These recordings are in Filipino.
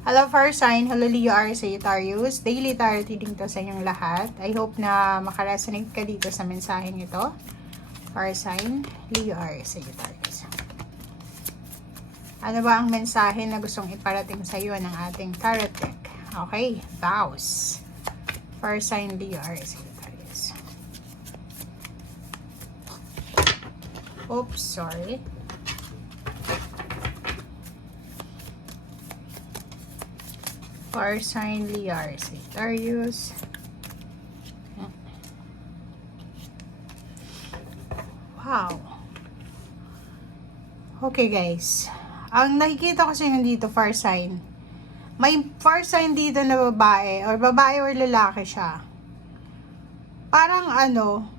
Hello fire sign, hello Leo, Aries, Sagittarius. Daily tarot reading to sa inyong lahat. I hope na makaresonate ka dito sa mensaheng ito. Fire sign, Leo, Aries, Sagittarius. Ano ba ang mensahe na gustong iparating sa iyo ng ating tarot deck? Okay, vows. Fire sign, Leo, Aries, Sagittarius. Oops, sorry. Fire sign, Leo, Aries, Sagittarius. Wow. Okay guys. Ang nakikita ko sa inyo dito, fire sign. May fire sign dito na babae or lalaki siya. Parang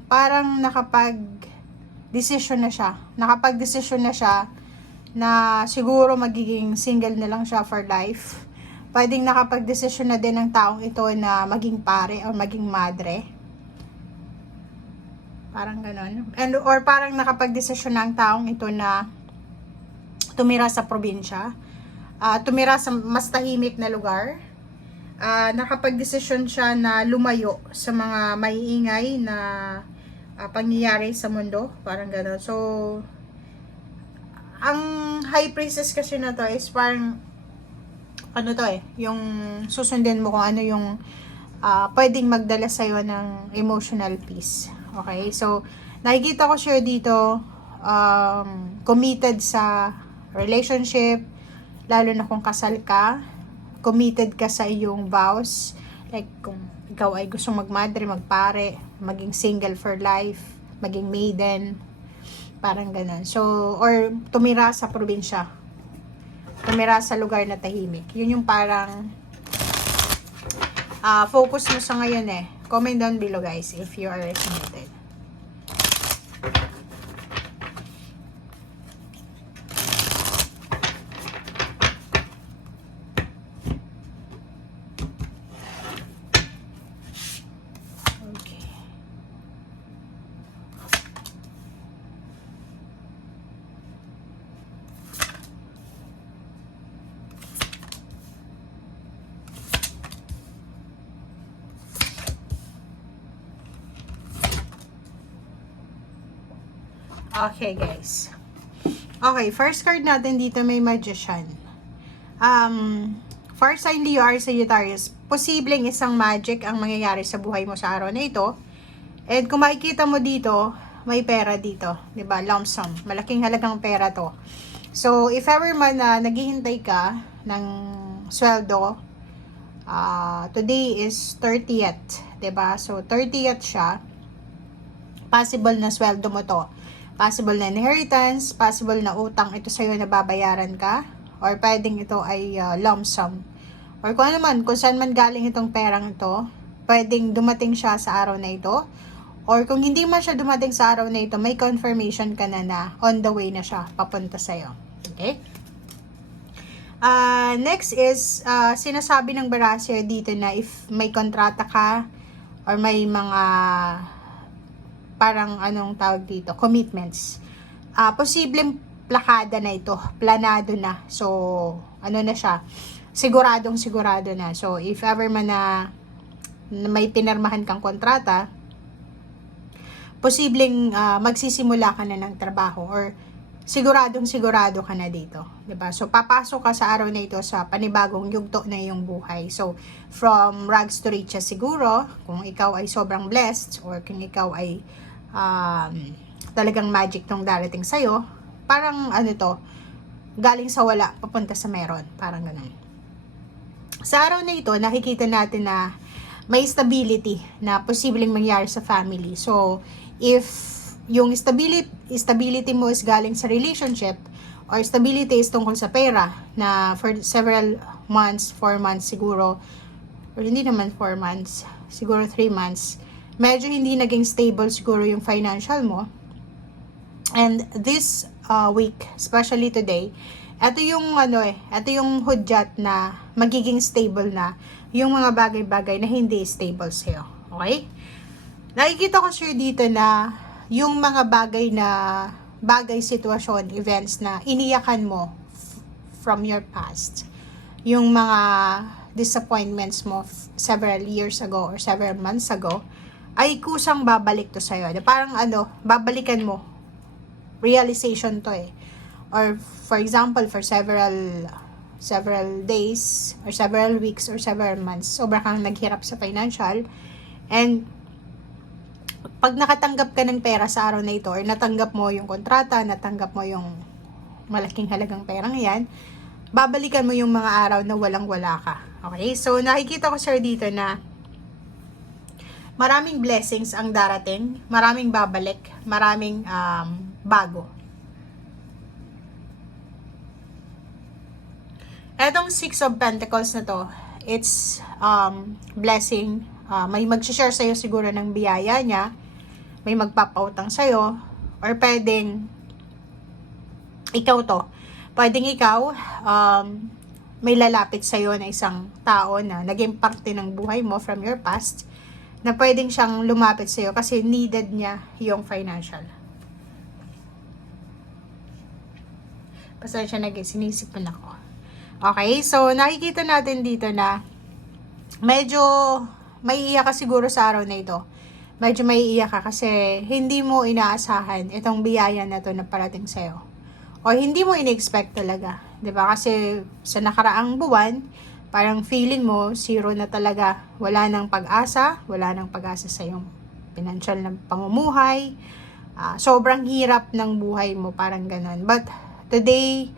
parang nakapag-desisyon na siya. Nakapag-desisyon na siya na siguro magiging single na lang siya for life. Pwedeng nakapag-desisyon na din ng taong ito na maging pare o maging madre. Parang ganon. Or parang nakapag-desisyon na ang taong ito na tumira sa probinsya. Tumira sa mas tahimik na lugar. Nakapag-desisyon siya na lumayo sa mga maiingay na pangyayari sa mundo. Parang ganon. So, ang high priestess kasi na to is parang yung susundin mo kung ano yung pwedeng magdala sa'yo ng emotional peace. Okay? So, nakikita ko siya dito committed sa relationship, lalo na kung kasal ka, committed ka sa iyong vows, like kung ikaw ay gustong magmadre, magpare, maging single for life, maging maiden, parang ganun. So, or tumira sa probinsya, tumira sa lugar na tahimik. Yun yung parang focus mo sa ngayon eh. Comment down below guys if you are resonated. Okay. Okay, guys. Okay, first card natin dito may Magician. Fire sign Leo, Aries, Sagittarius. Posibleng isang magic ang mangyayari sa buhay mo sa araw na ito. And kung makikita mo dito, may pera dito. 'Di ba? Lump sum. Malaking halagang pera to. So, if ever man na naghihintay ka ng sweldo, today is 30th. 'Di ba? So, 30th siya. Possible na sweldo mo to. Possible na inheritance, possible na utang ito sa'yo na babayaran ka, or pwedeng ito ay lump sum. Or kung ano man, kung saan man galing itong perang ito, pwedeng dumating siya sa araw na ito. Or kung hindi man siya dumating sa araw na ito, may confirmation ka na on the way na siya, papunta sa'yo. Okay? Next is, sinasabi ng Barasir dito na if may kontrata ka, or may mga parang tawag dito, commitments. Posibleng plakada na ito, planado na. So, na siya, sigurado na. So, if ever man na may pinirmahan kang kontrata, posibleng magsisimula ka na ng trabaho or sigurado ka na dito. 'Di ba? So, papasok ka sa araw na ito sa panibagong yugto na iyong buhay. So, from rags to riches siguro, kung ikaw ay sobrang blessed or kung ikaw ay talagang magic tong darating sa'yo, parang galing sa wala, papunta sa meron, parang ganun. Sa araw na ito, nakikita natin na may stability na posibleng mangyari sa family. So, if yung stability mo is galing sa relationship, or stability is tungkol sa pera, na for several months, 4 months siguro, or hindi naman 4 months, siguro 3 months, medyo hindi naging stable siguro yung financial mo. And this week, especially today, ito yung ito yung hudyat na magiging stable na yung mga bagay-bagay na hindi stable sa'yo. Okay? Nakikita ko sure dito na yung mga bagay, sitwasyon, events na iniyakan mo from your past, yung mga disappointments mo several years ago or several months ago, ay kusang babalik to sa'yo. Parang babalikan mo. Realization to eh. Or for example, for several days or several weeks or several months, sobrang kang naghirap sa financial, and pag nakatanggap ka ng pera sa araw na ito, or natanggap mo yung kontrata, natanggap mo yung malaking halagang perang yan, babalikan mo yung mga araw na walang-wala ka. Okay? So, nakikita ko sir dito na maraming blessings ang darating, maraming babalik, maraming bago. Etong Six of Pentacles na to, it's blessing. May mag-share sa'yo siguro ng biyaya niya, may magpapautang sa'yo, or pwedeng ikaw to. Pwedeng ikaw, may lalapit sa'yo na isang tao na naging parte ng buhay mo from your past, na pwedeng siyang lumapit sa'yo kasi needed niya yung financial. Pasensya na guys, sinisipan ako. Okay, so nakikita natin dito na medyo maiiyak ka siguro sa araw na ito. Medyo maiiyak ka kasi hindi mo inaasahan itong biyaya na to na parating sa'yo. O hindi mo in-expect talaga. 'Di ba? Kasi sa nakaraang buwan, parang feeling mo, zero na talaga. Wala nang pag-asa sa iyong financial na pamumuhay. Sobrang hirap ng buhay mo, parang ganun. But today,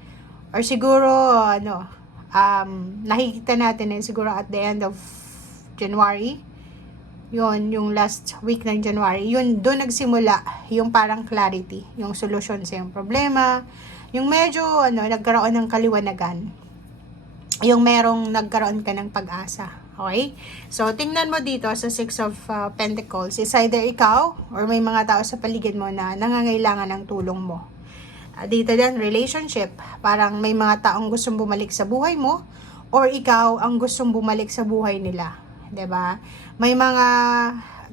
or siguro, nakikita natin siguro at the end of January, yun, yung last week ng January, yun, doon nagsimula yung parang clarity, yung solution sa yung problema, yung medyo, nagkaroon ng kaliwanagan, yung merong nagkaroon ka ng pag-asa. Okay? So, tingnan mo dito sa Six of Pentacles, is either ikaw, or may mga tao sa paligid mo na nangangailangan ng tulong mo. Dito din, relationship. Parang may mga taong gustong bumalik sa buhay mo, or ikaw ang gustong bumalik sa buhay nila. 'Di ba? May mga,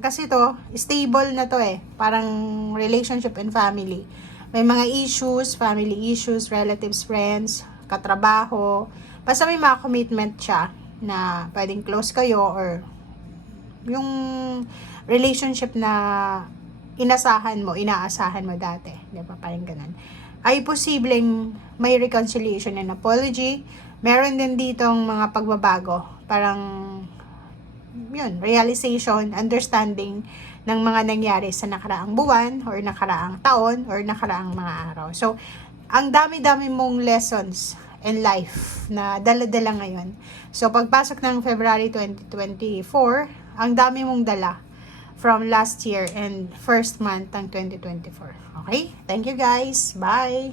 kasi to, stable na to eh. Parang relationship and family. May mga issues, family issues, relatives, friends, katrabaho. Basta may mga commitment siya na pwedeng close kayo, or yung relationship na inaasahan mo dati. 'Di ba? Parang ganun. Ay posibleng may reconciliation and apology. Meron din ditong mga pagbabago. Parang, yun, realization, understanding ng mga nangyari sa nakaraang buwan, or nakaraang taon, or nakaraang mga araw. So, ang dami-dami mong lessons in life na dala-dala ngayon. So, pagpasok ng February 2024, ang dami mong dala from last year and first month ng 2024. Okay? Thank you guys. Bye!